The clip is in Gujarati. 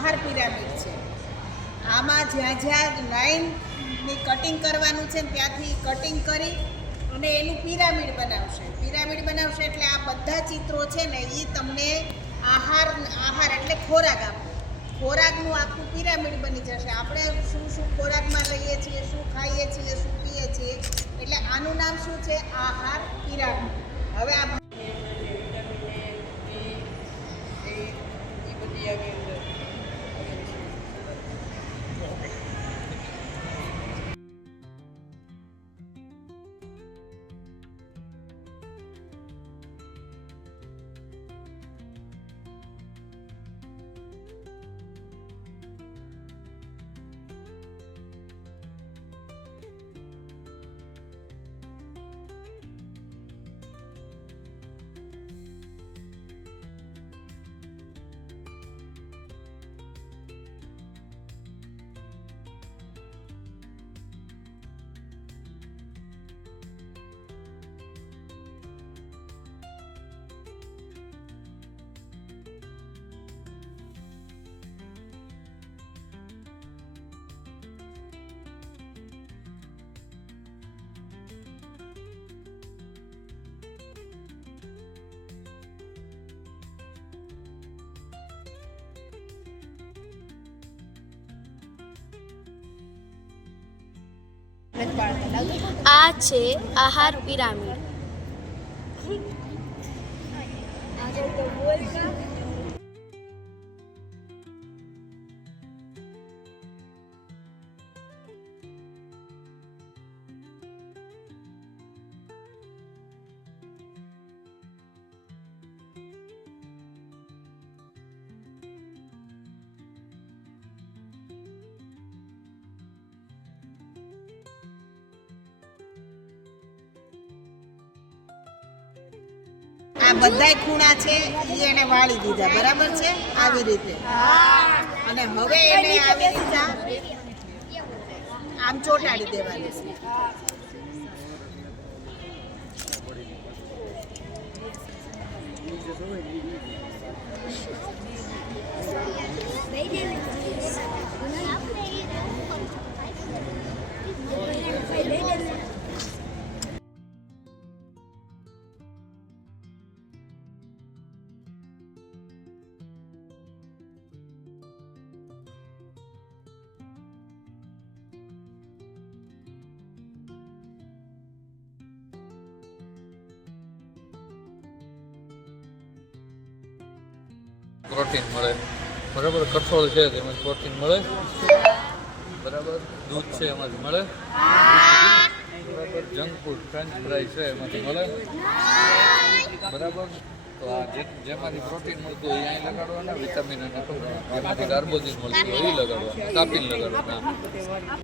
આહાર પિરામિડ છે. આમાં જ્યાં જ્યાં લાઈનની કટિંગ કરવાનું છે ને ત્યાંથી કટિંગ કરી અને એનું પિરામિડ બનાવશે. પિરામિડ બનાવશે એટલે આ બધા ચિત્રો છે ને એ તમને આહાર એટલે ખોરાક આપે. ખોરાકનું આખું પિરામિડ બની જશે. આપણે શું શું ખોરાકમાં લઈએ છીએ, શું ખાઈએ છીએ, શું પીએ છીએ, એટલે આનું નામ શું છે? આહાર પિરામિડ. હવે આ આ છે આહાર પિરામિડ. આ બધાય ખૂણા છે એ એને વાળી દીધા, બરાબર છે? આવી રીતે. અને હવે એને આવી રીતે આમ ચોંટાડી દેવાની છે. પ્રોટીન મળે, બરાબર. કઠોળ છે તેમાંથી પ્રોટીન મળે, બરાબર. દૂધ છે એમાંથી મળે, બરાબર. જંક ફૂડ ફ્રેન્ચ ફ્રાઈ છે એમાંથી મળે, બરાબર. તો આ જેમાંથી પ્રોટીન મળતું હોય એ અહીં લગાડવાના, વિટામિન અને જેમાંથી કાર્બોદિન મળતું હોય એ લગાડવાના, કાપીને લગાડવાના.